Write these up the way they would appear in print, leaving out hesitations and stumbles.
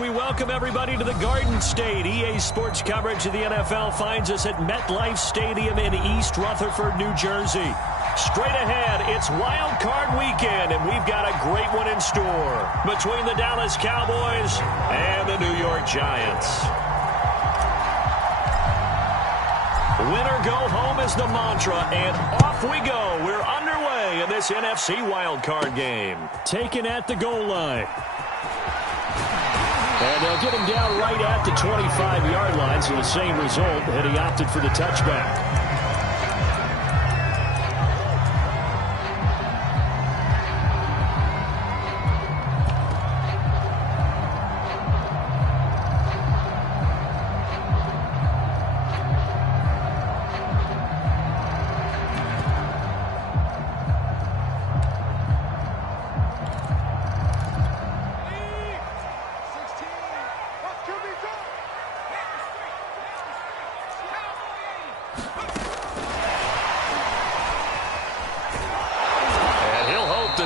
We welcome everybody to the Garden State. EA Sports coverage of the NFL finds us at MetLife Stadium in East Rutherford, New Jersey. Straight ahead, it's Wild Card Weekend, and we've got a great one in store between the Dallas Cowboys and the New York Giants. Winner go home is the mantra, and off we go. We're underway in this NFC Wild Card game. Taken at the goal line. And they'll get him down right at the 25-yard line, so the same result, and he opted for the touchback.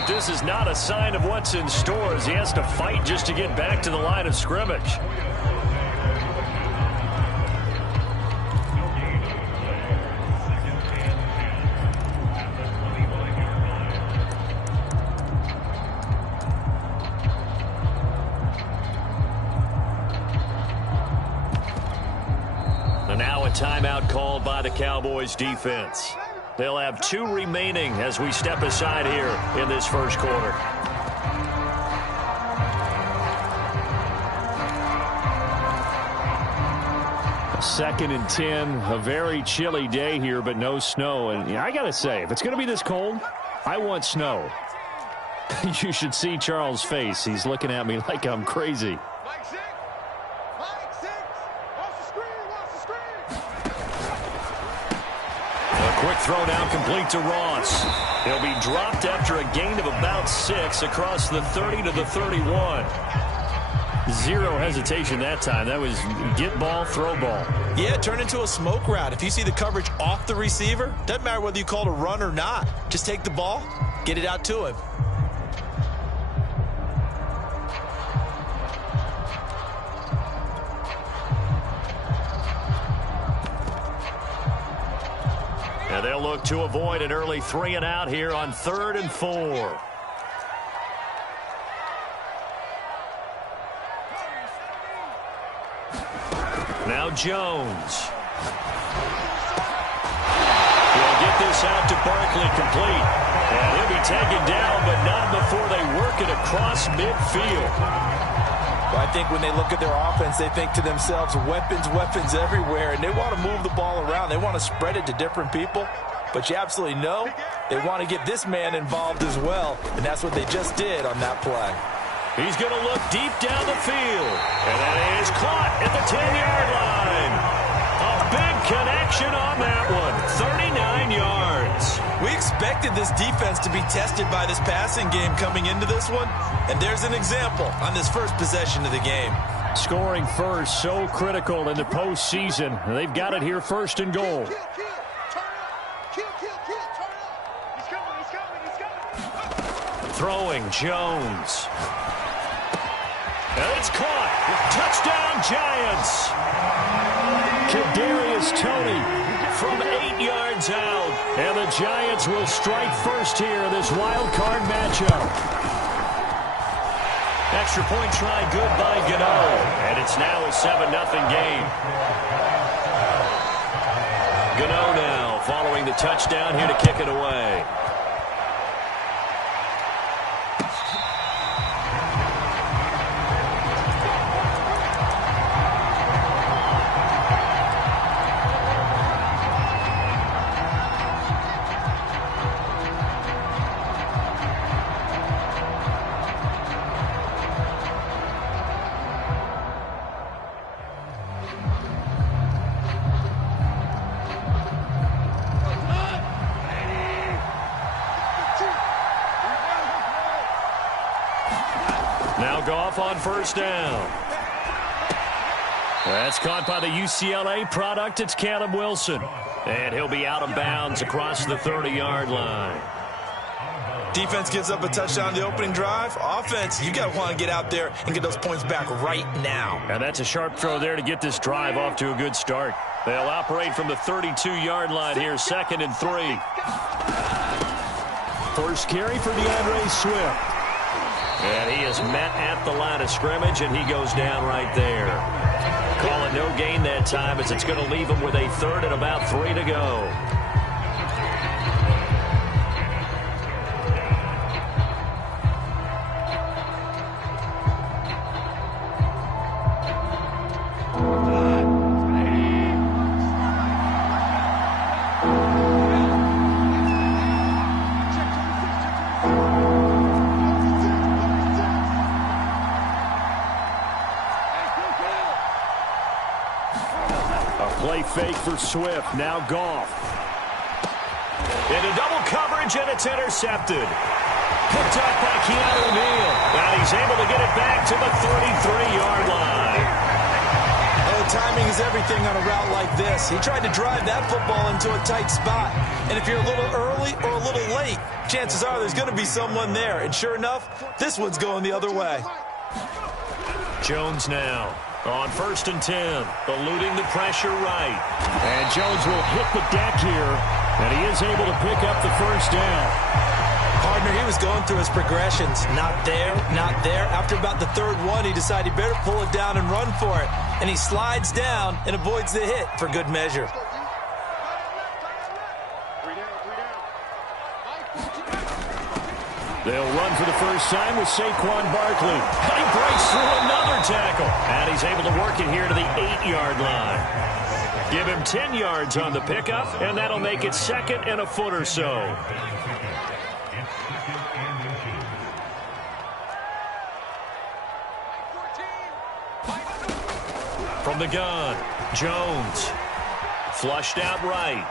This is not a sign of what's in store as he has to fight just to get back to the line of scrimmage. And now a timeout called by the Cowboys defense. They'll have 2 remaining as we step aside here in this first quarter. Second and 10, a very chilly day here, but no snow. And I got to say, if it's going to be this cold, I want snow. You should see Charles' face. He's looking at me like I'm crazy. Quick throw down complete to Ross. He'll be dropped after a gain of about 6 across the 30 to the 31. Zero hesitation that time. That was get ball, throw ball. Yeah, turn into a smoke route. If you see the coverage off the receiver, doesn't matter whether you call it a run or not. Just take the ball, get it out to him. And they'll look to avoid an early 3 and out here on 3rd and 4. Now Jones. He'll get this out to Barkley complete. And he'll be taken down, but not before they work it across midfield. Well, I think when they look at their offense, they think to themselves, weapons everywhere, and they want to move the ball around. They want to spread it to different people, but you absolutely know they want to get this man involved as well, and that's what they just did on that play. He's going to look deep down the field, and that is caught at the 10-yard line. A big connection on that one, 39 yards. We expected this defense to be tested by this passing game coming into this one, and there's an example on this first possession of the game. Scoring first, so critical in the postseason. They've got it here, 1st and goal. Throwing, Jones. And it's caught. Touchdown, Giants. Kadarius Toney from 8 yards out. And the Giants will strike first here in this wild card matchup. Extra point try good by Gano. And it's now a 7-0 game. Gano now following the touchdown here to kick it away. Now Goff on 1st down. That's caught by the UCLA product. It's Caleb Wilson. And he'll be out of bounds across the 30-yard line. Defense gives up a touchdown the opening drive. Offense, you got to want to get out there and get those points back right now. And that's a sharp throw there to get this drive off to a good start. They'll operate from the 32-yard line here, 2nd and 3. First carry for DeAndre Swift. And he is met at the line of scrimmage, and he goes down right there. Call it no gain that time, as it's going to leave him with a 3rd and about 3 to go. Fake for Swift. Now Goff. Into double coverage, and it's intercepted. Picked up by Keanu Neal. And he's able to get it back to the 33-yard line. Oh, timing is everything on a route like this. He tried to drive that football into a tight spot. And if you're a little early or a little late, chances are there's going to be someone there. And sure enough, this one's going the other way. Jones now. On 1st and 10, eluding the pressure right. And Jones will hit the deck here, and he is able to pick up the first down. Partner, he was going through his progressions. Not there, not there. After about the 3rd one, he decided he better pull it down and run for it. And he slides down and avoids the hit for good measure. They'll run for the first time with Saquon Barkley. He breaks through another tackle. And he's able to work it here to the 8-yard line. Give him 10 yards on the pickup, and that'll make it 2nd and a foot or so. From the gun, Jones. Flushed out right.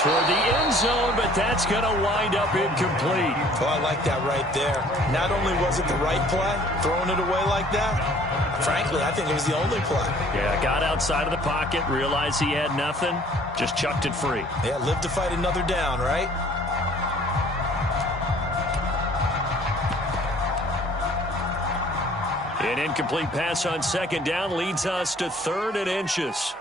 Toward the end zone, but that's going to wind up incomplete. Oh, I like that right there. Not only was it the right play, throwing it away like that, frankly, I think it was the only play. Yeah, got outside of the pocket, realized he had nothing, just chucked it free. Yeah, live to fight another down, right? An incomplete pass on 2nd down leads us to 3rd and inches.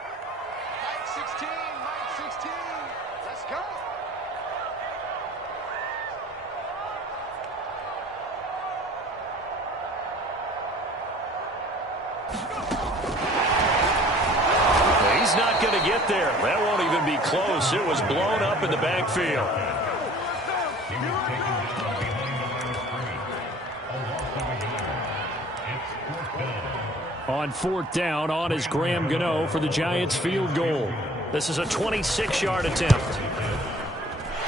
There. That won't even be close. It was blown up in the backfield. On 4th down, on is Graham Gano for the Giants field goal. This is a 26-yard attempt.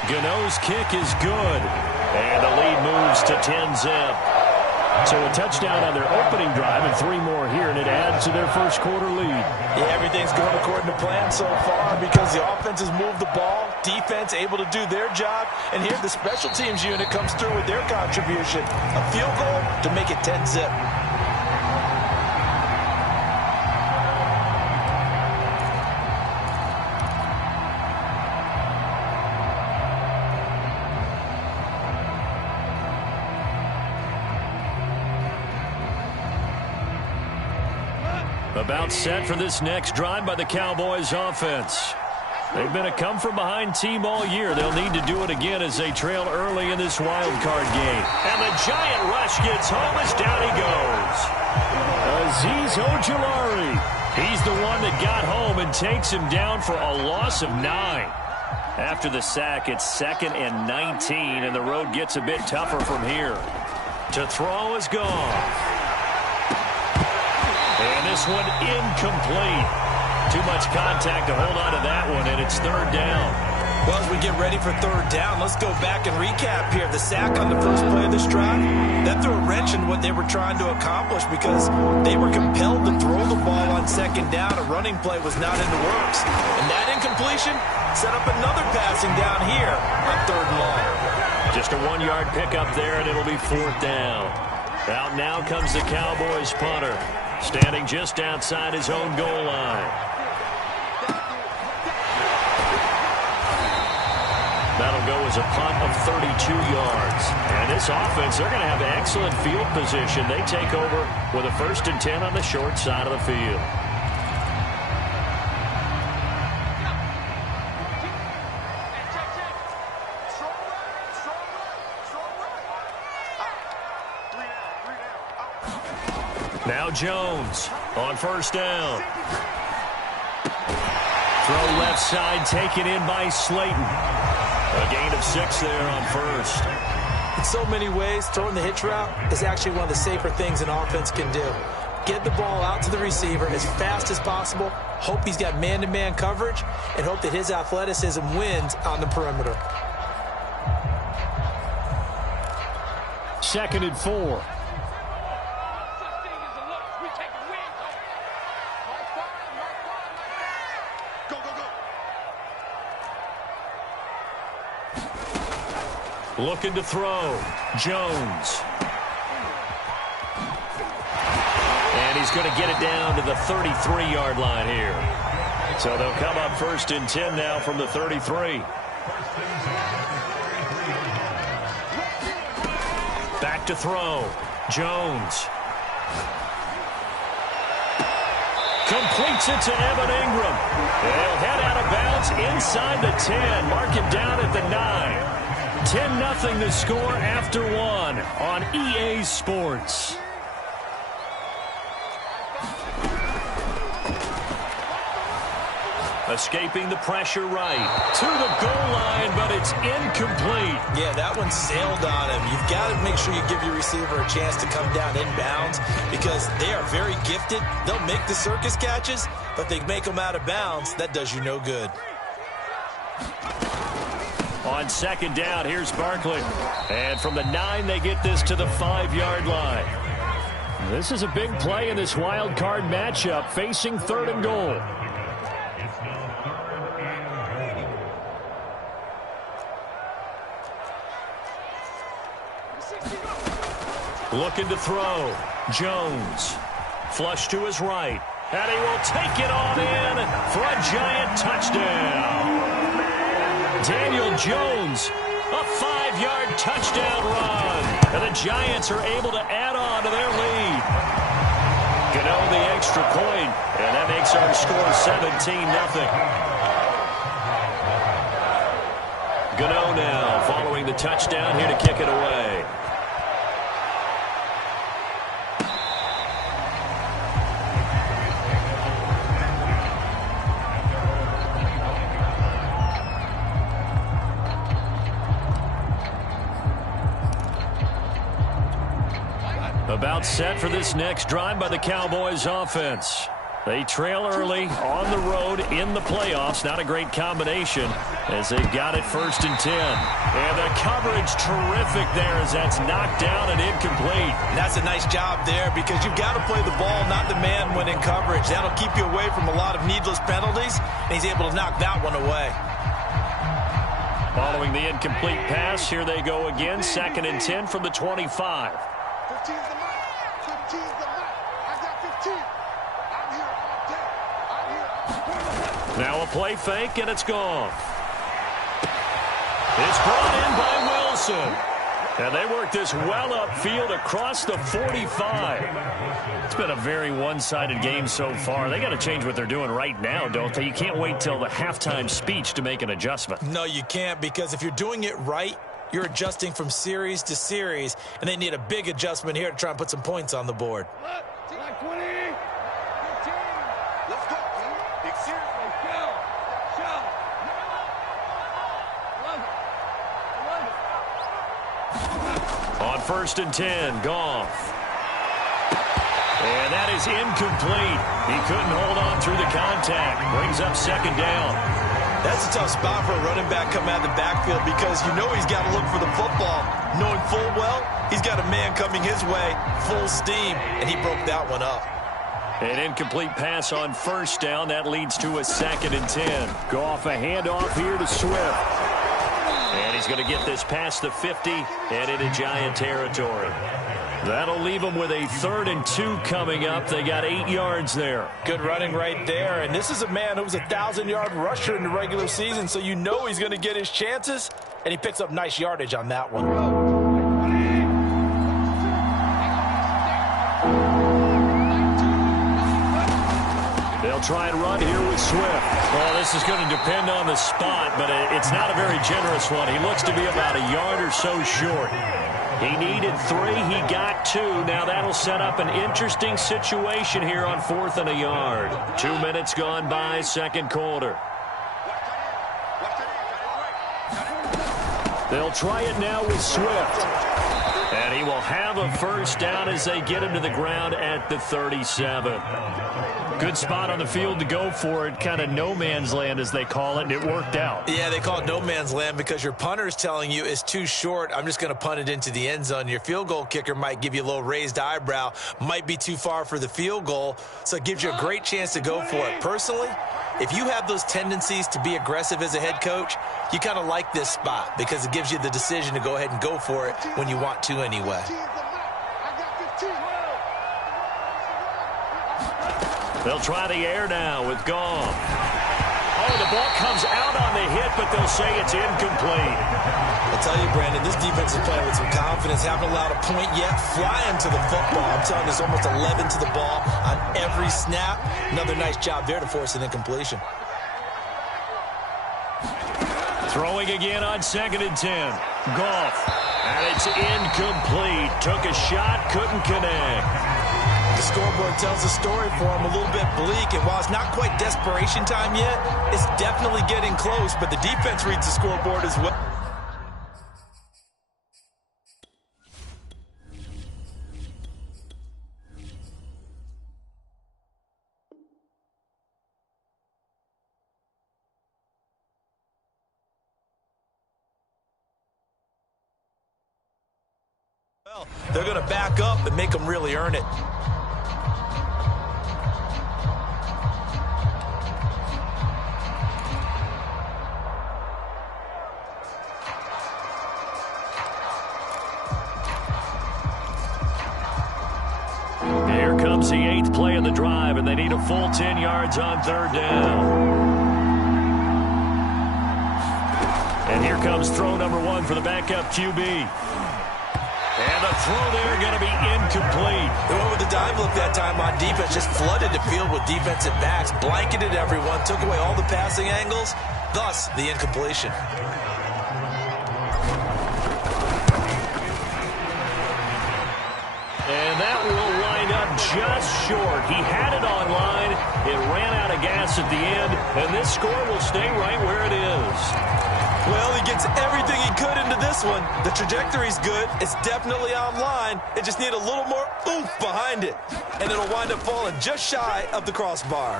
Gano's kick is good. And the lead moves to 10-zip. So a touchdown on their opening drive and 3 more here, and it adds to their first quarter lead. Yeah, everything's going according to plan so far because the offense has moved the ball, defense able to do their job, and here the special teams unit comes through with their contribution. A field goal to make it 10-zip. About set for this next drive by the Cowboys offense. They've been a come-from-behind team all year. They'll need to do it again as they trail early in this wild card game. And the giant rush gets home as down he goes. Azeez Ojulari. He's the one that got home and takes him down for a loss of 9. After the sack, it's 2nd and 19, and the road gets a bit tougher from here. To throw is Goff. And this one incomplete. Too much contact to hold on to that one, and it's 3rd down. Well, as we get ready for 3rd down, let's go back and recap here. The sack on the first play of this drive, that threw a wrench in what they were trying to accomplish because they were compelled to throw the ball on 2nd down. A running play was not in the works. And that incompletion set up another passing down here on 3rd and long. Just a 1-yard pickup there, and it'll be 4th down. Out now comes the Cowboys punter, standing just outside his own goal line. That'll go as a punt of 32 yards. And this offense, they're going to have excellent field position. They take over with a 1st and 10 on the short side of the field. Now Jones on 1st down. Throw left side, taken in by Slayton. A gain of 6 there on 1st. In so many ways, throwing the hitch route is actually one of the safer things an offense can do. Get the ball out to the receiver as fast as possible, hope he's got man-to-man coverage, and hope that his athleticism wins on the perimeter. 2nd and 4. Looking to throw. Jones. And he's going to get it down to the 33-yard line here. So they'll come up 1st and 10 now from the 33. Back to throw. Jones. Completes it to Evan Ingram. They'll head out of bounds inside the 10. Mark him down at the 9. 10-0 the score after 1 on EA Sports. Escaping the pressure right to the goal line, but it's incomplete. Yeah, that one sailed on him. You've got to make sure you give your receiver a chance to come down inbounds because they are very gifted. They'll make the circus catches, but they make them out of bounds. That does you no good. On 2nd down, here's Barkley. And from the 9, they get this to the 5-yard line. This is a big play in this wild card matchup, facing 3rd and goal. Looking to throw. Jones. Flush to his right. And he will take it on in for a giant touchdown. Daniel Jones, a 5-yard touchdown run. And the Giants are able to add on to their lead. Gano the extra point, and that makes our score 17-0. Gano now following the touchdown here to kick it away. About set for this next drive by the Cowboys offense. They trail early on the road in the playoffs. Not a great combination as they've got it 1st and 10. And the coverage terrific there as that's knocked down and incomplete. That's a nice job there because you've got to play the ball, not the man when in coverage. That'll keep you away from a lot of needless penalties, and he's able to knock that one away. Following the incomplete pass, here they go again. 2nd and 10 from the 25. 15's the mic. 15's the mic. I got 15. I'm here all day. I'm here. Now a play fake, and it's gone. It's brought in by Wilson. And they work this well upfield across the 45. It's been a very one-sided game so far. They got to change what they're doing right now, don't they? You can't wait till the halftime speech to make an adjustment. No, you can't, because if you're doing it right, you're adjusting from series to series, and they need a big adjustment here to try and put some points on the board. Like 20. 15. Let's go, team. Big series. Show. On 1st and 10, Goff. And that is incomplete. He couldn't hold on through the contact. Brings up 2nd down. That's a tough spot for a running back coming out of the backfield because you know he's got to look for the football, knowing full well he's got a man coming his way, full steam, and he broke that one up. An incomplete pass on 1st down. That leads to a 2nd and 10. Goff a handoff here to Swift. And he's going to get this past the 50 and into Giant territory. That'll leave them with a 3rd and 2 coming up. They got 8 yards there. Good running right there. And this is a man who was a 1,000-yard rusher in the regular season, so you know he's going to get his chances. and he picks up nice yardage on that one. They'll try and run here with Swift. Well, this is going to depend on the spot, but it's not a very generous one. He looks to be about a yard or so short. He needed 3. He got 2. Now that'll set up an interesting situation here on 4th and a yard. 2 minutes gone by, second quarter. They'll try it now with Swift. And he will have a first down as they get him to the ground at the 37. Good spot on the field to go for it. Kind of no man's land, as they call it, and it worked out. Yeah, they call it no man's land because your punter is telling you it's too short. I'm just going to punt it into the end zone. Your field goal kicker might give you a little raised eyebrow. Might be too far for the field goal, so it gives you a great chance to go for it. Personally, if you have those tendencies to be aggressive as a head coach, you kind of like this spot because it gives you the decision to go ahead and go for it when you want to anyway. They'll try the air now with Goff. Oh, the ball comes out on the hit, but they'll say it's incomplete. I'll tell you, Brandon, this defense is playing with some confidence. Haven't allowed a point yet. Flying to the football. I'm telling you, there's almost 11 to the ball on every snap. Another nice job there to force an incompletion. Throwing again on 2nd and 10. Goff. And it's incomplete. Took a shot, couldn't connect. The scoreboard tells the story for him, a little bit bleak, and while it's not quite desperation time yet, it's definitely getting close, but the defense reads the scoreboard as well. Well, they're going to back up and make them really earn it. Here comes the 8th play of the drive, and they need a full 10 yards on 3rd down. And here comes throw number 1 for the backup QB. And the throw there going to be incomplete. They went with the dive look that time on defense, just flooded the field with defensive backs, blanketed everyone, took away all the passing angles, thus the incompletion. And that will line up just short. He had it on line. It ran out of gas at the end, and this score will stay right where it is. Well, he gets everything he could into this one. The trajectory's good. It's definitely on line. It just needs a little more oomph behind it, and it'll wind up falling just shy of the crossbar.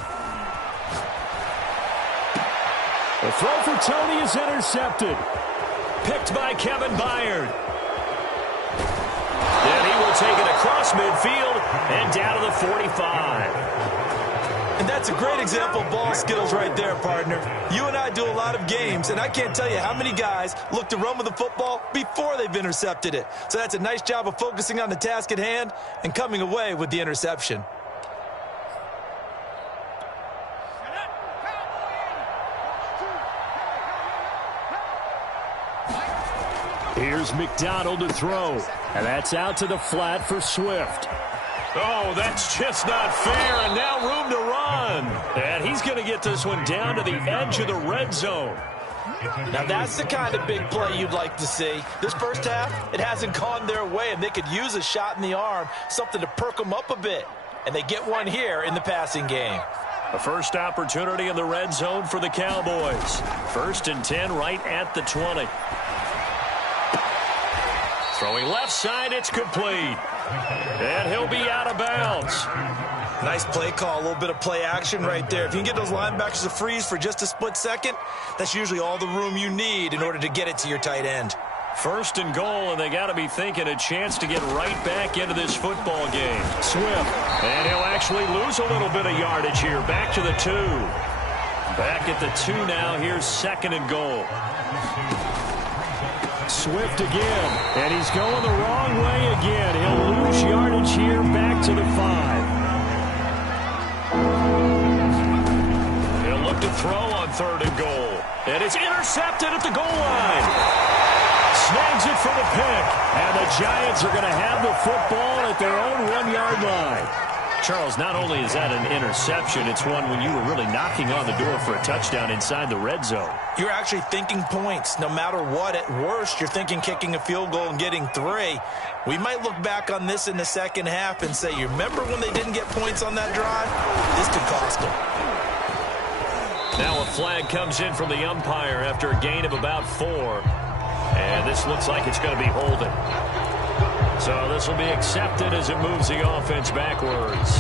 The throw for Tony is intercepted. Picked by Kevin Byard. Then he will take it across midfield and down to the 45. And that's a great example of ball skills right there, partner. You and I do a lot of games, and I can't tell you how many guys look to run with the football before they've intercepted it. So that's a nice job of focusing on the task at hand and coming away with the interception. Here's McDonald to throw, and that's out to the flat for Swift. Oh, that's just not fair, and now room to run. And he's going to get this one down to the edge of the red zone. Now that's the kind of big play you'd like to see. This first half, it hasn't gone their way, and they could use a shot in the arm, something to perk them up a bit. And they get one here in the passing game. A first opportunity in the red zone for the Cowboys. 1st and 10 right at the 20. Throwing left side, it's complete. And he'll be out of bounds. Nice play call, a little bit of play action right there. If you can get those linebackers to freeze for just a split second, that's usually all the room you need in order to get it to your tight end. 1st and goal, and they got to be thinking a chance to get right back into this football game. Swift, and he'll actually lose a little bit of yardage here. Back to the 2. Back at the 2 now. Here's 2nd and goal. Swift again, and he's going the wrong way again. He'll lose yardage here, back to the 5. He'll look to throw on 3rd and goal, and it's intercepted at the goal line. snags it for the pick. And the Giants are going to have the football at their own 1-yard line. Charles, not only is that an interception, it's one when you were really knocking on the door for a touchdown inside the red zone. You're actually thinking points. No matter what, at worst, you're thinking kicking a field goal and getting 3. We might look back on this in the second half and say, you remember when they didn't get points on that drive? This could cost them. Now a flag comes in from the umpire after a gain of about 4. And this looks like it's going to be holding. So this will be accepted as it moves the offense backwards.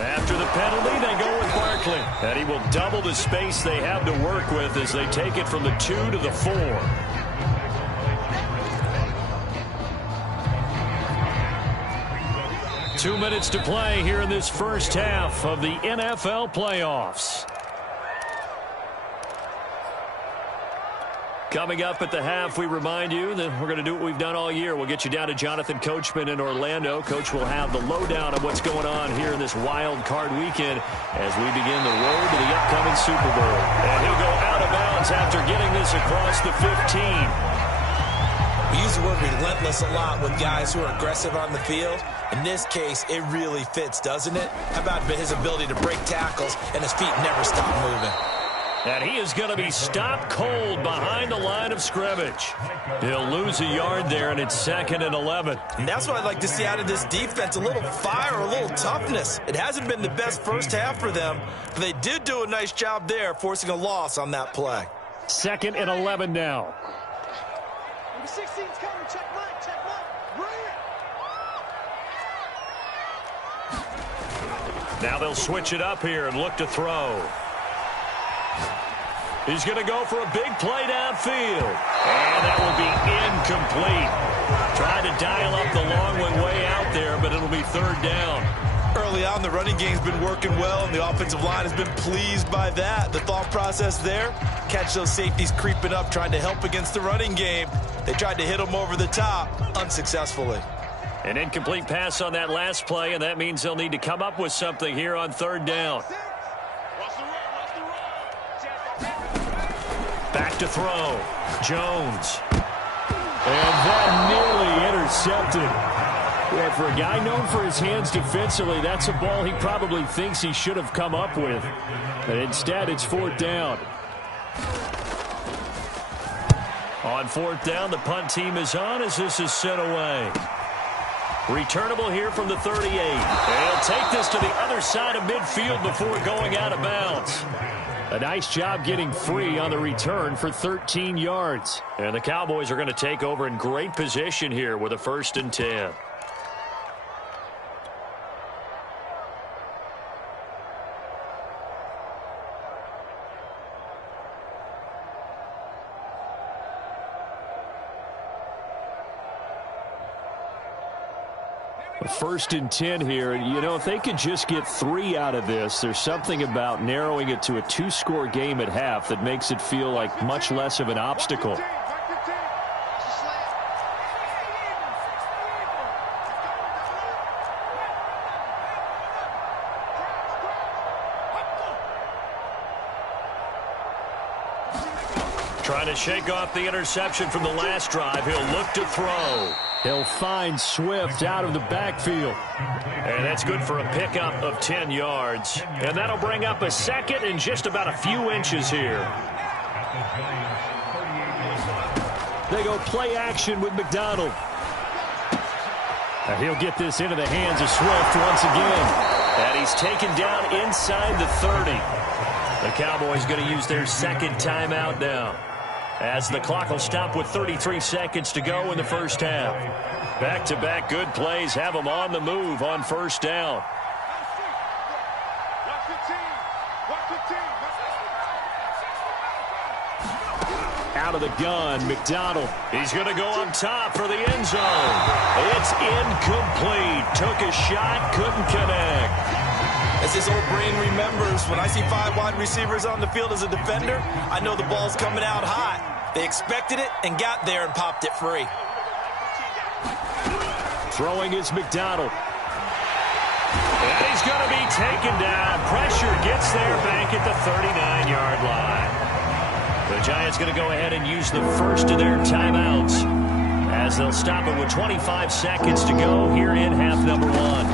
After the penalty, they go with Barkley. And he will double the space they have to work with as they take it from the 2 to the 4. 2 minutes to play here in this first half of the NFL playoffs. Coming up at the half, we remind you that we're going to do what we've done all year. We'll get you down to Jonathan Coachman in Orlando. Coach will have the lowdown of what's going on here in this wild card weekend as we begin the road to the upcoming Super Bowl. And he'll go out of bounds after getting this across the 15. We use the word relentless a lot with guys who are aggressive on the field. In this case, it really fits, doesn't it? How about his ability to break tackles and his feet never stop moving? And he is going to be stopped cold behind the line of scrimmage. He'll lose a yard there, and it's 2nd and 11. And that's what I'd like to see out of this defense, a little fire, a little toughness. It hasn't been the best first half for them, but they did do a nice job there, forcing a loss on that play. 2nd and 11 now. Number 16's coming. Check Mike. Check Mike. Bring it. Now they'll switch it up here and look to throw. He's going to go for a big play downfield. And that will be incomplete. Trying to dial up the long one way out there, but it'll be 3rd down. Early on, the running game's been working well, and the offensive line has been pleased by that. The thought process there, catch those safeties creeping up, trying to help against the running game. They tried to hit them over the top, unsuccessfully. An incomplete pass on that last play, and that means they'll need to come up with something here on 3rd down. Back to throw. Jones. And that nearly intercepted. Yeah, for a guy known for his hands defensively, that's a ball he probably thinks he should have come up with. But instead, it's 4th down. On 4th down, the punt team is on as this is sent away. Returnable here from the 38. And he'll take this to the other side of midfield before going out of bounds. A nice job getting free on the return for 13 yards. And the Cowboys are going to take over in great position here with a 1st and 10. First and 10 here. You know, if they could just get 3 out of this, there's something about narrowing it to a 2-score game at half that makes it feel like much less of an obstacle. Trying to shake off the interception from the last drive. He'll look to throw. He'll find Swift out of the backfield. And that's good for a pickup of 10 yards. And that'll bring up a 2nd and just about a few inches here. They go play action with McDonald. And he'll get this into the hands of Swift once again. And he's taken down inside the 30. The Cowboys going to use their 2nd timeout now, as the clock will stop with 33 seconds to go in the first half. Back-to-back good plays have them on the move on 1st down. Out of the gun, McDonald. He's going to go up top for the end zone. It's incomplete. Took a shot, couldn't connect. As his old brain remembers, when I see 5 wide receivers on the field as a defender, I know the ball's coming out hot. They expected it and got there and popped it free. Throwing is McDonald. And And he's going to be taken down. Pressure gets there back at the 39-yard line. The Giants going to go ahead and use the first of their timeouts as they'll stop it with 25 seconds to go here in half number one.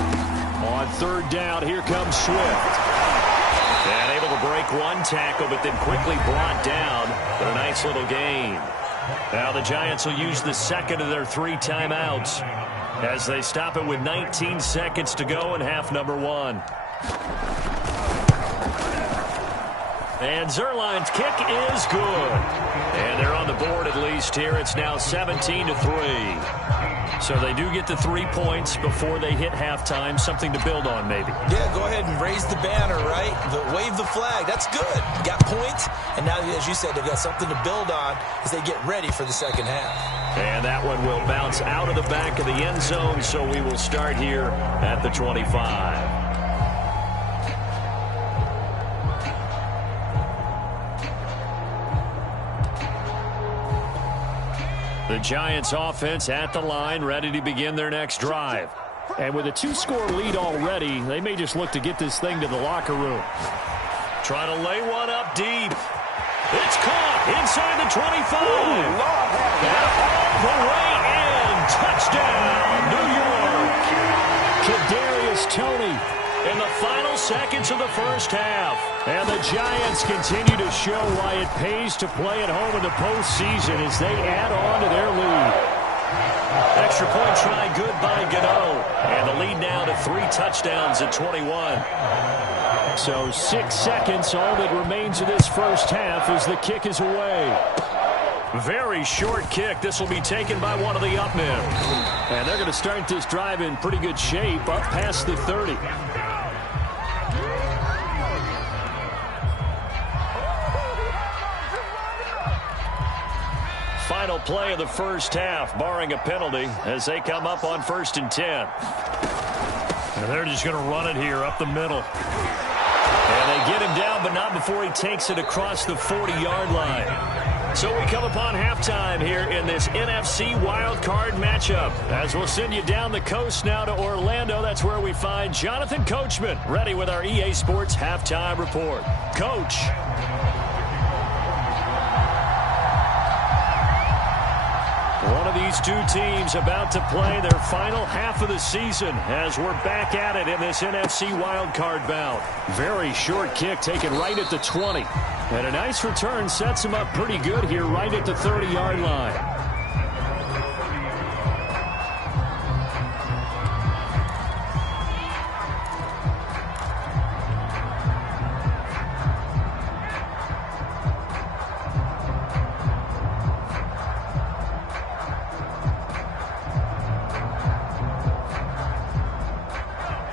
On third down, here comes Swift. And able to break one tackle, but then quickly brought down. But a nice little gain. Now the Giants will use the second of their 3 timeouts as they stop it with 19 seconds to go in half number one. And Zuerlein's kick is good. And they're on the board at least here. It's now 17-3. So they do get the 3 points before they hit halftime. Something to build on, maybe. Yeah, go ahead and raise the banner, right? Wave the flag. That's good. Got points. And now, as you said, they've got something to build on as they get ready for the second half. And that one will bounce out of the back of the end zone. So we will start here at the 25. The Giants offense at the line, ready to begin their next drive. And with a 2-score lead already, they may just look to get this thing to the locker room. Trying to lay one up deep. It's caught inside the 25. And all the way in. Touchdown, New York. Kadarius Toney in the final seconds of the first half. And the Giants continue to show why it pays to play at home in the postseason as they add on to their lead. Extra point try good by Gano. And the lead now to 3 touchdowns at 21. So 6 seconds, all that remains of this first half as the kick is away. Very short kick. This will be taken by one of the up men. And they're going to start this drive in pretty good shape up past the 30. Final play of the first half, barring a penalty, as they come up on 1st and 10. And they're just going to run it here up the middle. And they get him down, but not before he takes it across the 40-yard line. So we come upon halftime here in this NFC wildcard matchup. As we'll send you down the coast now to Orlando. That's where we find Jonathan Coachman, ready with our EA Sports halftime report. Coach. One of these two teams about to play their final half of the season as we're back at it in this NFC wildcard bout. Very short kick taken right at the 20. And a nice return sets him up pretty good here right at the 30-yard line.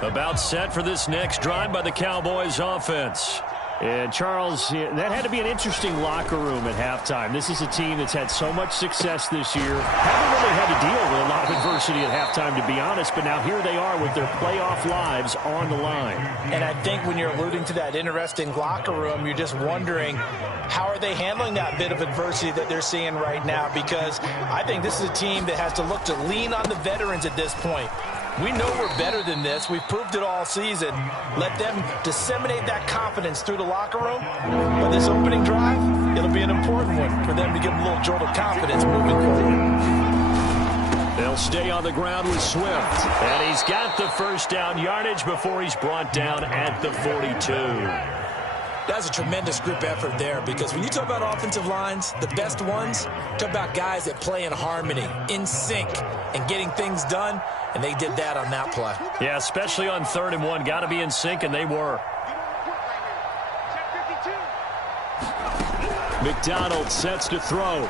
About set for this next drive by the Cowboys offense. And Charles, that had to be an interesting locker room at halftime. This is a team that's had so much success this year. Haven't really had to deal with a lot of adversity at halftime, to be honest. But now here they are with their playoff lives on the line. And I think when you're alluding to that interesting locker room, you're just wondering, how are they handling that bit of adversity that they're seeing right now? Because I think this is a team that has to look to lean on the veterans at this point. We know we're better than this. We've proved it all season. Let them disseminate that confidence through the locker room. But this opening drive, it'll be an important one for them to give them a little jolt of confidence moving forward. They'll stay on the ground with Swift. And he's got the first down yardage before he's brought down at the 42. That's a tremendous group effort there, because when you talk about offensive lines, the best ones, talk about guys that play in harmony, in sync, and getting things done, and they did that on that play. Yeah, especially on 3rd and 1. Got to be in sync, and they were. McDonald sets to throw.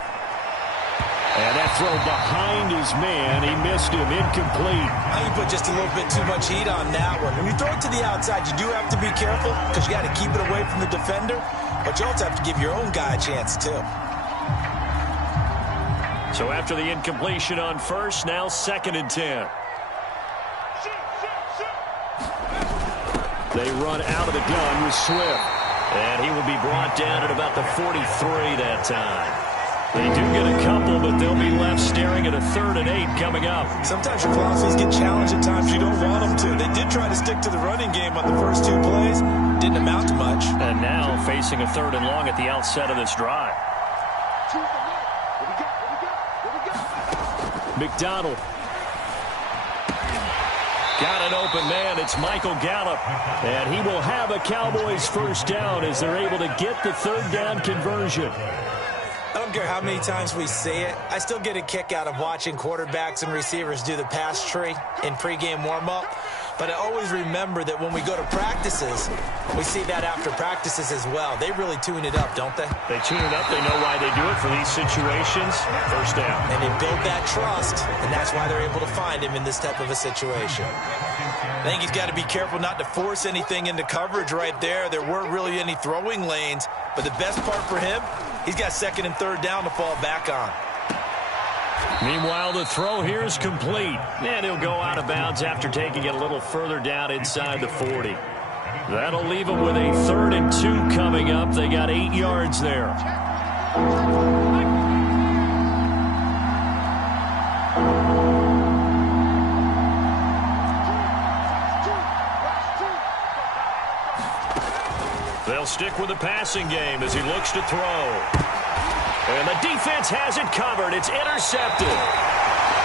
And that throw behind his man, he missed him, incomplete. I think you put just a little bit too much heat on that one. When you throw it to the outside, you do have to be careful because you got to keep it away from the defender, but you also have to give your own guy a chance too. So after the incompletion on 1st, now 2nd and 10. They run out of the gun with Swift. And he will be brought down at about the 43 that time. They do get a couple, but they'll be left staring at a 3rd and 8 coming up. Sometimes your philosophies get challenged at times you don't want them to. They did try to stick to the running game on the first 2 plays. Didn't amount to much. And now facing a 3rd and long at the outset of this drive. McDonald. Got an open man. It's Michael Gallup. And he will have a Cowboys first down as they're able to get the 3rd down conversion. I don't care how many times we see it. I still get a kick out of watching quarterbacks and receivers do the pass tree in pregame warm-up. But I always remember that when we go to practices, we see that after practices as well. They really tune it up, don't they? They tune it up. They know why they do it for these situations. First down. And they build that trust, and that's why they're able to find him in this type of a situation. I think he's got to be careful not to force anything into coverage right there. There weren't really any throwing lanes. But the best part for him, he's got 2nd and 3rd down to fall back on. Meanwhile, the throw here is complete. And he'll go out of bounds after taking it a little further down inside the 40. That'll leave him with a 3rd and 2 coming up. They got 8 yards there. They'll stick with the passing game as he looks to throw. And the defense has it covered. It's intercepted.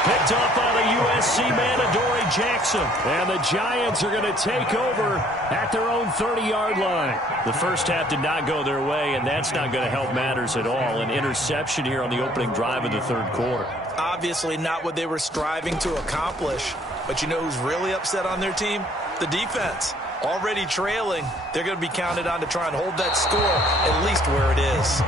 Picked off by the USC man, Adoree Jackson. And the Giants are going to take over at their own 30-yard line. The first half did not go their way, and that's not going to help matters at all. An interception here on the opening drive of the 3rd quarter. Obviously not what they were striving to accomplish. But you know who's really upset on their team? The defense. Already trailing, they're going to be counted on to try and hold that score at least where it is.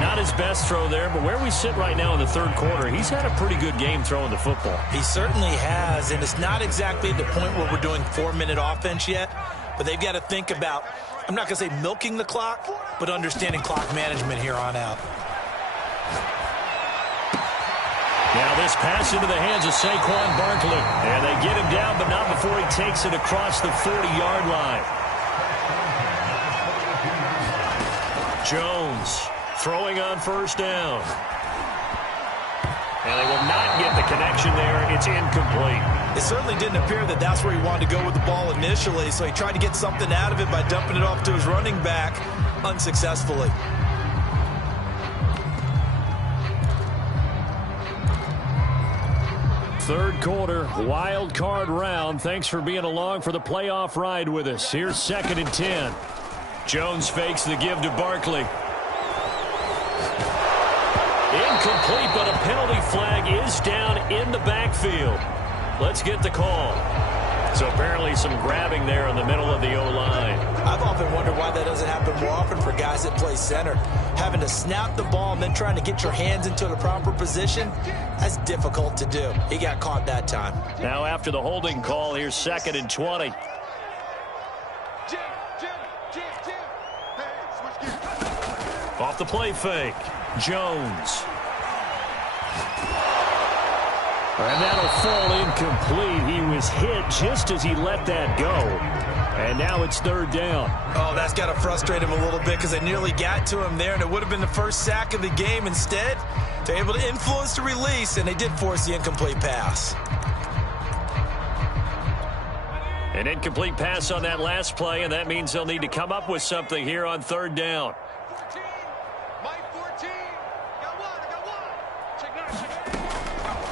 Not his best throw there, but where we sit right now in the 3rd quarter, he's had a pretty good game throwing the football. He certainly has, and it's not exactly the point where we're doing 4-minute offense yet, but they've got to think about, I'm not going to say milking the clock, but understanding clock management here on out. Now this pass into the hands of Saquon Barkley. And they get him down, but not before he takes it across the 40-yard line. Jones throwing on first down. And they will not get the connection there. It's incomplete. It certainly didn't appear that that's where he wanted to go with the ball initially, so he tried to get something out of it by dumping it off to his running back unsuccessfully. Third quarter, wild card round. Thanks for being along for the playoff ride with us. Here's 2nd and 10. Jones fakes the give to Barkley. Incomplete, but a penalty flag is down in the backfield. Let's get the call. So apparently some grabbing there in the middle of the O-line. I've often wondered why that doesn't happen more often for guys that play center. Having to snap the ball and then trying to get your hands into the proper position, that's difficult to do. He got caught that time. Now after the holding call, here's 2nd and 20. Off the play fake, Jones. And that'll fall incomplete. He was hit just as he let that go. And now it's 3rd down. Oh, that's got to frustrate him a little bit because they nearly got to him there, and it would have been the first sack of the game. Instead, they're able to influence the release, and they did force the incomplete pass. An incomplete pass on that last play, and that means they'll need to come up with something here on 3rd down.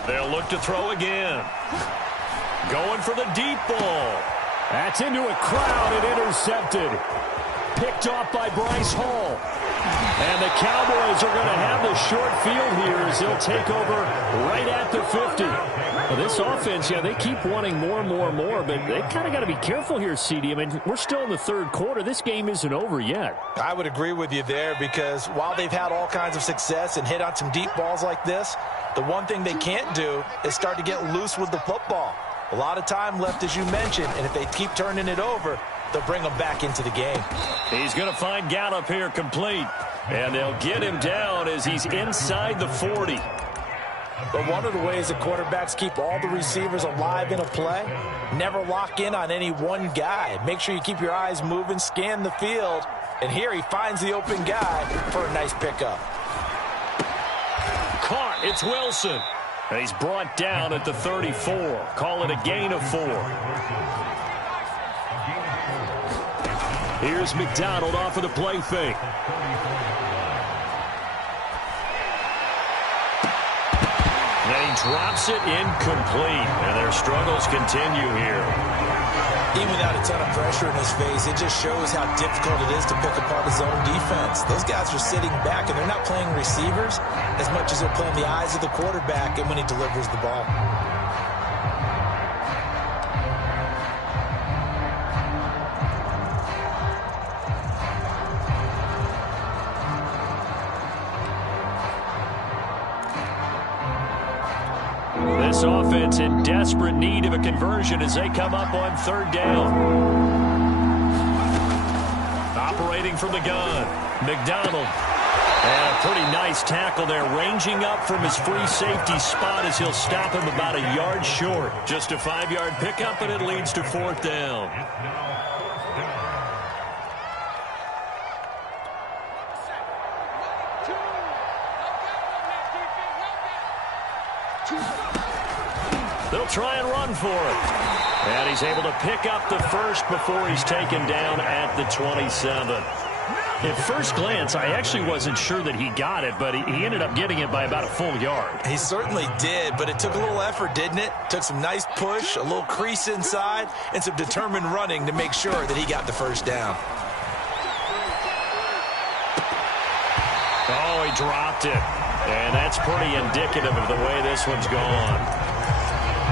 They'll look to throw again. Going for the deep ball. That's into a crowd and intercepted. Picked off by Bryce Hall. And the Cowboys are going to have the short field here as they'll take over right at the 50. Well, this offense, yeah, they keep wanting more and more and more, but they kind of got to be careful here, CD. I mean, we're still in the 3rd quarter. This game isn't over yet. I would agree with you there because while they've had all kinds of success and hit on some deep balls like this, the one thing they can't do is start to get loose with the football. A lot of time left, as you mentioned, and if they keep turning it over, they'll bring them back into the game. He's going to find Gallup here complete. And they'll get him down as he's inside the 40. But one of the ways that quarterbacks keep all the receivers alive in a play, never lock in on any one guy. Make sure you keep your eyes moving, scan the field. And here he finds the open guy for a nice pickup. Caught. It's Wilson. And he's brought down at the 34. Call it a gain of 4. Here's McDonald off of the play fake. And he drops it incomplete. And their struggles continue here. Even without a ton of pressure in his face, it just shows how difficult it is to pick apart his own defense. Those guys are sitting back, and they're not playing receivers as much as they're playing the eyes of the quarterback and when he delivers the ball. This offense in desperate need of a conversion as they come up on 3rd down. Operating from the gun, McDonald. And a pretty nice tackle there, ranging up from his free safety spot as he'll stop him about a yard short. Just a 5-yard pickup, and it leads to 4th down. They'll try and run for it. And he's able to pick up the first before he's taken down at the 27. At first glance, I actually wasn't sure that he got it, but he ended up getting it by about a full yard. He certainly did, but it took a little effort, didn't it? Took some nice push, a little crease inside, and some determined running to make sure that he got the first down. Oh, he dropped it. And that's pretty indicative of the way this one's gone.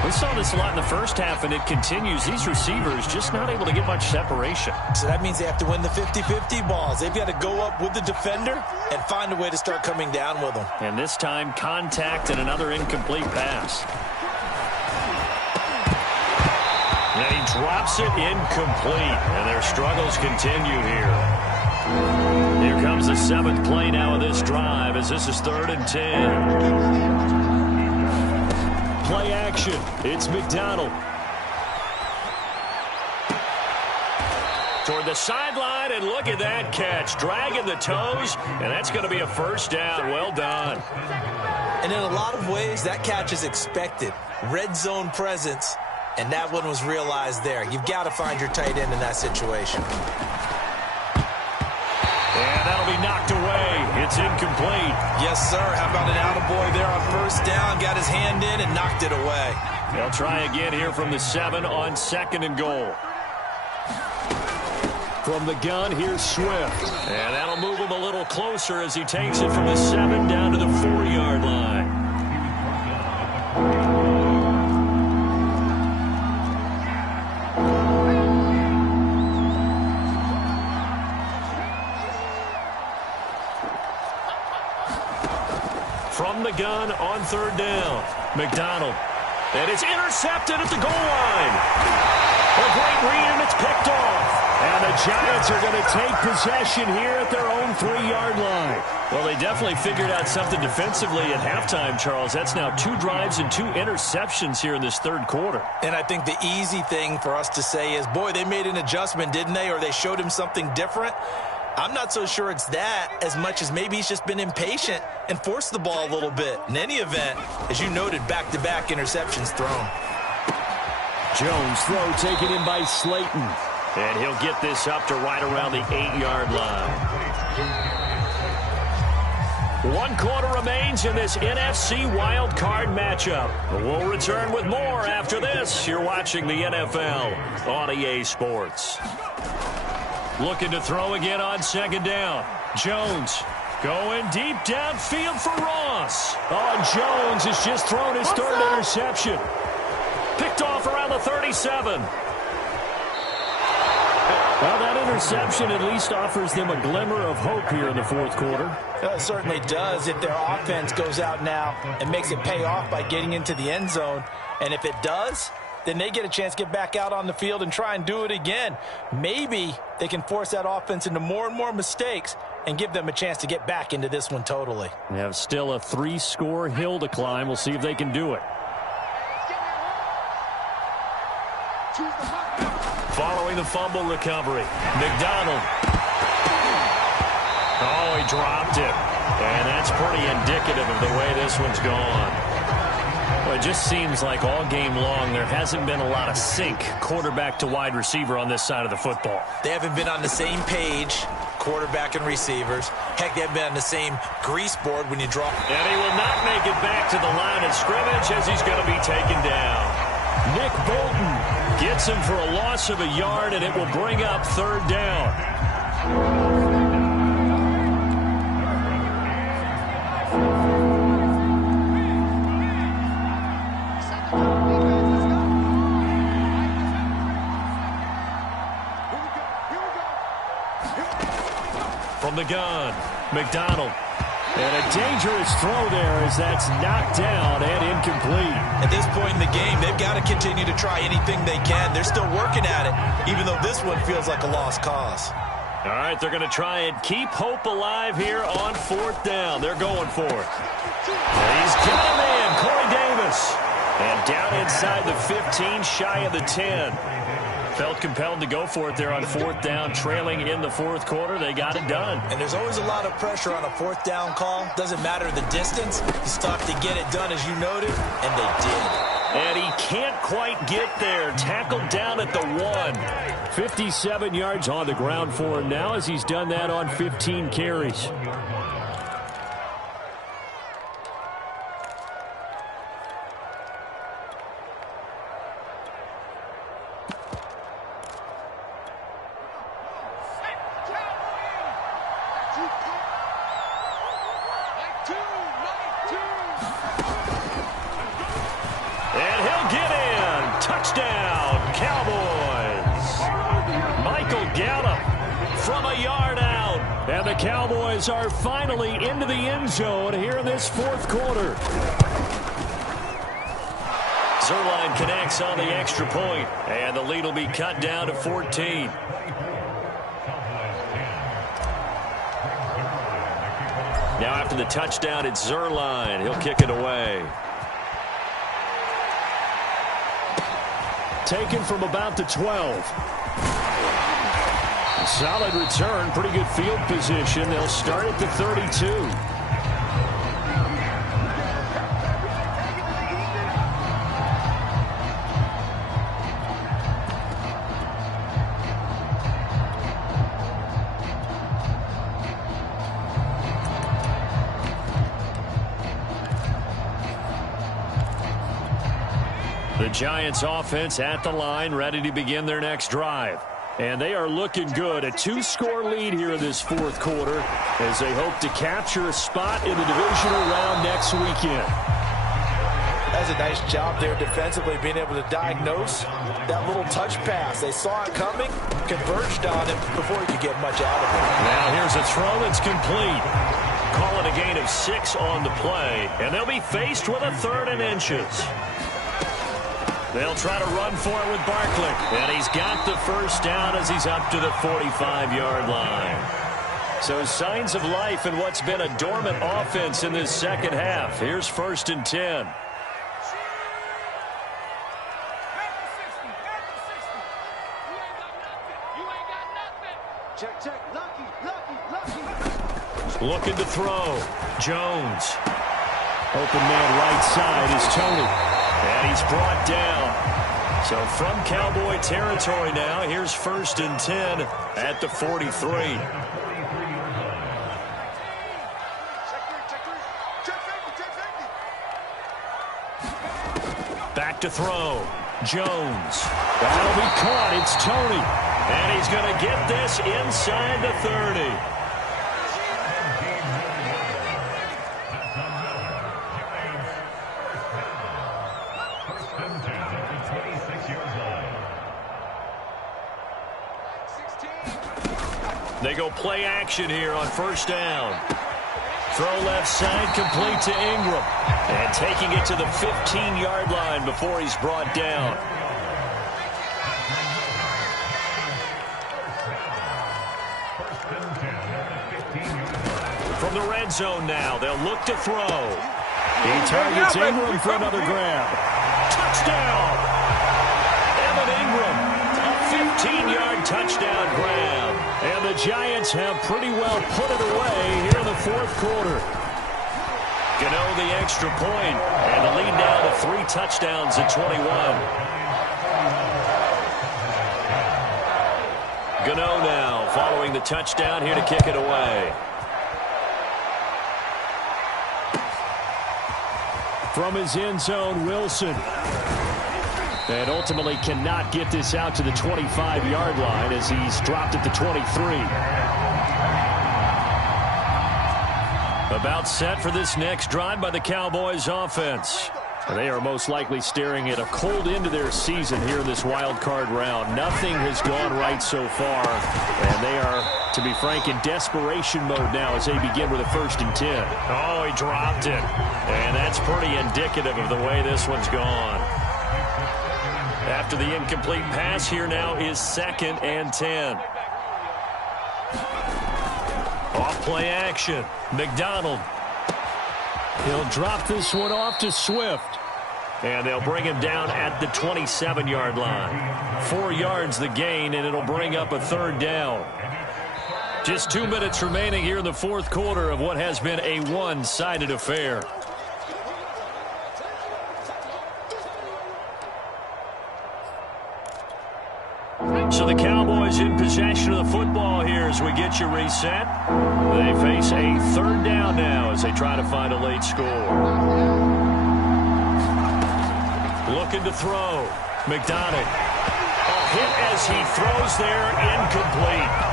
We saw this a lot in the first half, and it continues. These receivers just not able to get much separation. So that means they have to win the 50-50 balls. They've got to go up with the defender and find a way to start coming down with them. And this time, contact and another incomplete pass. And he drops it incomplete, and their struggles continue here. Here comes the 7th play now of this drive as this is 3rd and 10. Play action. It's McDonald. Toward the sideline, and look at that catch. Dragging the toes, and that's going to be a first down. Well done. And in a lot of ways, that catch is expected. Red zone presence, and that one was realized there. You've got to find your tight end in that situation. And that'll be knocked away. It's incomplete. Yes, sir. How about an attaboy there on 1st down? Got his hand in and knocked it away. They'll try again here from the 7 on 2nd and goal. From the gun, here's Swift. And that'll move him a little closer as he takes it from the 7 down to the 4-yard line. From the gun on 3rd down. McDonald. And it's intercepted at the goal line. A great read, and it's picked off. And the Giants are going to take possession here at their own 3-yard line. Well, they definitely figured out something defensively at halftime, Charles. That's now 2 drives and 2 interceptions here in this 3rd quarter. And I think the easy thing for us to say is, boy, they made an adjustment, didn't they? Or they showed him something different. I'm not so sure it's that as much as maybe he's just been impatient and forced the ball a little bit. In any event, as you noted, back-to-back interceptions thrown. Jones throw taken in by Slayton. And he'll get this up to right around the 8-yard line. 1 quarter remains in this NFC Wild Card matchup. We'll return with more after this. You're watching the NFL on EA Sports. Looking to throw again on 2nd down. Jones going deep downfield for Ross. Oh, Jones has just thrown his 3rd interception. Picked off around the 37. Well, that interception at least offers them a glimmer of hope here in the 4th quarter. It certainly does if their offense goes out now and makes it pay off by getting into the end zone. And if it does, then they get a chance to get back out on the field and try and do it again. Maybe they can force that offense into more and more mistakes and give them a chance to get back into this one totally. They have still a 3-score hill to climb. We'll see if they can do it. Following the fumble recovery, McDonald. Oh, he dropped it. And that's pretty indicative of the way this one's gone. Well, it just seems like all game long there hasn't been a lot of sync quarterback to wide receiver on this side of the football. They haven't been on the same page, quarterback and receivers. Heck, they haven't been on the same grease board when you draw. And he will not make it back to the line of scrimmage as he's going to be taken down. Nick Bolton gets him for a loss of a yard, and it will bring up 3rd down. From the gun, McDonald. And a dangerous throw there as that's knocked down and incomplete. At this point in the game, they've got to continue to try anything they can. They're still working at it, even though this one feels like a lost cause. All right, they're going to try and keep hope alive here on 4th down. They're going for it. He's got him in, Corey Davis. And down inside the 15, shy of the 10. Felt compelled to go for it there on 4th down, trailing in the 4th quarter. They got it done. And there's always a lot of pressure on a 4th down call. Doesn't matter the distance. He's tough to get it done, as you noted, and they did. And he can't quite get there. Tackled down at the 1. 57 yards on the ground for him now as he's done that on 15 carries. Are finally into the end zone here in this 4th quarter. Zuerlein connects on the extra point, and the lead will be cut down to 14. Now after the touchdown, it's Zuerlein. He'll kick it away. Taken from about the 12. Solid return, pretty good field position. They'll start at the 32. The Giants offense at the line, ready to begin their next drive. And they are looking good. A 2-score lead here in this 4th quarter as they hope to capture a spot in the divisional round next weekend. That's a nice job there defensively, being able to diagnose that little touch pass. They saw it coming, converged on it before he could get much out of it. Now here's a throw that's complete. Call it a gain of 6 on the play, and they'll be faced with a 3rd and inches. They'll try to run for it with Barkley. And he's got the 1st down as he's up to the 45-yard line. So signs of life in what's been a dormant offense in this 2nd half. Here's 1st and 10. Looking to throw. Jones. Open man right side is Tony. And he's brought down. So from Cowboy territory now, here's 1st and 10 at the 43. Back to throw. Jones. That'll be caught. It's Tony. And he's going to get this inside the 30. They go play action here on 1st down. Throw left side, complete to Ingram. And taking it to the 15-yard line before he's brought down. From the red zone now, they'll look to throw. He targets Ingram for another grab. Touchdown! Evan Ingram, a 15-yard touchdown grab. And the Giants have pretty well put it away here in the 4th quarter. Gano the extra point, and the lead now to touchdowns at 21. Gano now following the touchdown here to kick it away. From his end zone, Wilson. And ultimately cannot get this out to the 25-yard line as he's dropped at the 23. About set for this next drive by the Cowboys offense. They are most likely staring at a cold end to their season here in this wild card round. Nothing has gone right so far, and they are, to be frank, in desperation mode now as they begin with a 1st and 10. Oh, he dropped it, and that's pretty indicative of the way this one's gone. After the incomplete pass, here now is 2nd and 10. Off play action. McDonald. He'll drop this one off to Swift. And they'll bring him down at the 27-yard line. 4 yards the gain, and it'll bring up a 3rd down. Just 2 minutes remaining here in the 4th quarter of what has been a one-sided affair. So the Cowboys in possession of the football here as we get you reset. They face a 3rd down now as they try to find a late score. Looking to throw. McDonald. A hit as he throws there, incomplete.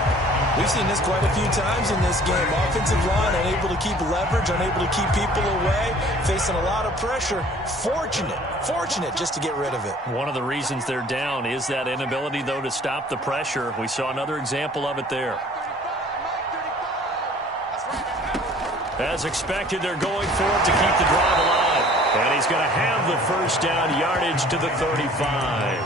We've seen this quite a few times in this game. Offensive line unable to keep leverage, unable to keep people away, facing a lot of pressure. Fortunate just to get rid of it. One of the reasons they're down is that inability, though, to stop the pressure. We saw another example of it there. As expected, they're going for it to keep the drive alive. And he's going to have the 1st down, yardage to the 35.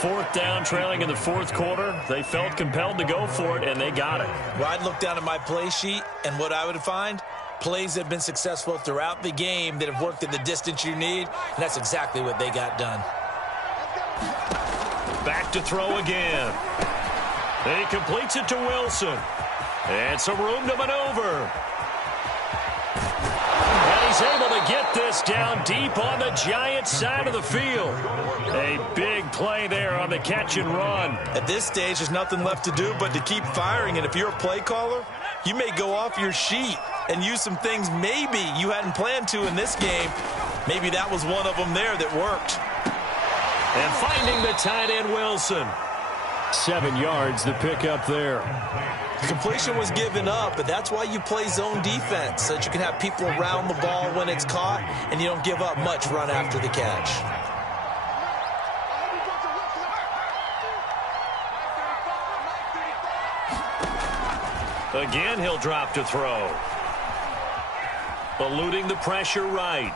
4th down, trailing in the 4th quarter. They felt compelled to go for it, and they got it. Well, I'd look down at my play sheet, and what I would find, plays that have been successful throughout the game that have worked at the distance you need, and that's exactly what they got done. Back to throw again. He completes it to Wilson. And some room to maneuver. And he's able to get this down deep on the Giants' side of the field. A big play there on the catch and run. At this stage, there's nothing left to do but to keep firing. And if you're a play caller, you may go off your sheet and use some things maybe you hadn't planned to in this game. Maybe that was one of them there that worked. And finding the tight end, Wilson. 7 yards, the pickup there. The completion was given up, but that's why you play zone defense, so that you can have people around the ball when it's caught, and you don't give up much run after the catch. Again, he'll drop to throw. Eluding the pressure right.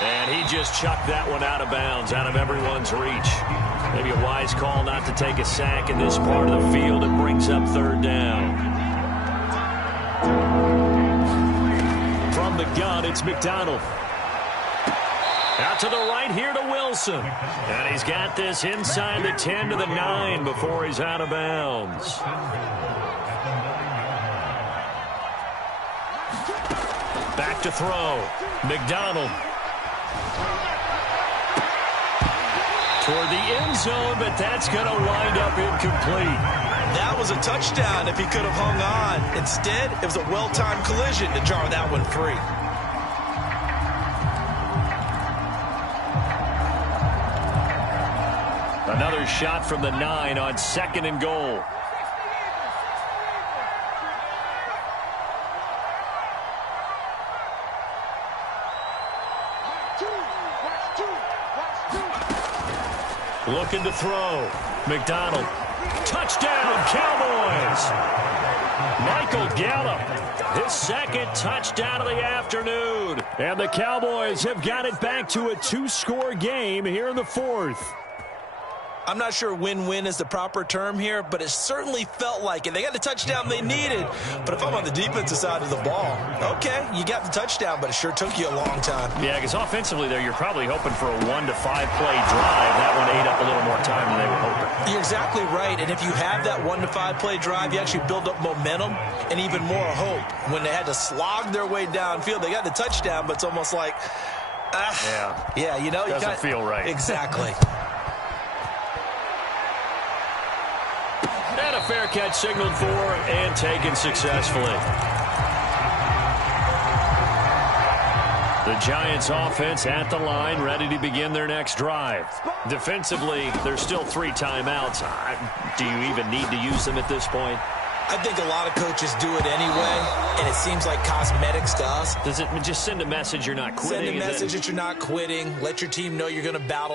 And he just chucked that one out of bounds, out of everyone's reach. Maybe a wise call not to take a sack in this part of the field. It brings up 3rd down. From the gun, it's McDonald. Out to the right here to Wilson. And he's got this inside the 10 to the 9 before he's out of bounds. Back to throw. McDonald. Toward the end zone, but that's going to wind up incomplete. That was a touchdown if he could have hung on. Instead, it was a well-timed collision to jar that one free. Another shot from the 9 on 2nd and goal. Looking to throw. McDonald. Touchdown, Cowboys. Michael Gallup. His 2nd touchdown of the afternoon. And the Cowboys have got it back to a 2-score game here in the 4th. I'm not sure win-win is the proper term here, but it certainly felt like it. They got the touchdown they needed, but if I'm on the defensive side of the ball, okay, you got the touchdown, but it sure took you a long time. Yeah, because offensively there, you're probably hoping for a 1- to 5-play drive. That one ate up a little more time than they were hoping. You're exactly right, and if you have that 1- to 5-play drive, you actually build up momentum and even more hope. When they had to slog their way downfield, they got the touchdown, but it's almost like, Yeah, you know. Doesn't feel right. Exactly. And a fair catch signaled for and taken successfully. The Giants offense at the line, ready to begin their next drive. Defensively, there's still 3 timeouts. Do you even need to use them at this point? I think a lot of coaches do it anyway, and it seems like cosmetics to us. Does it just send a message you're not quitting? Send a message that you're not quitting. Let your team know you're going to battle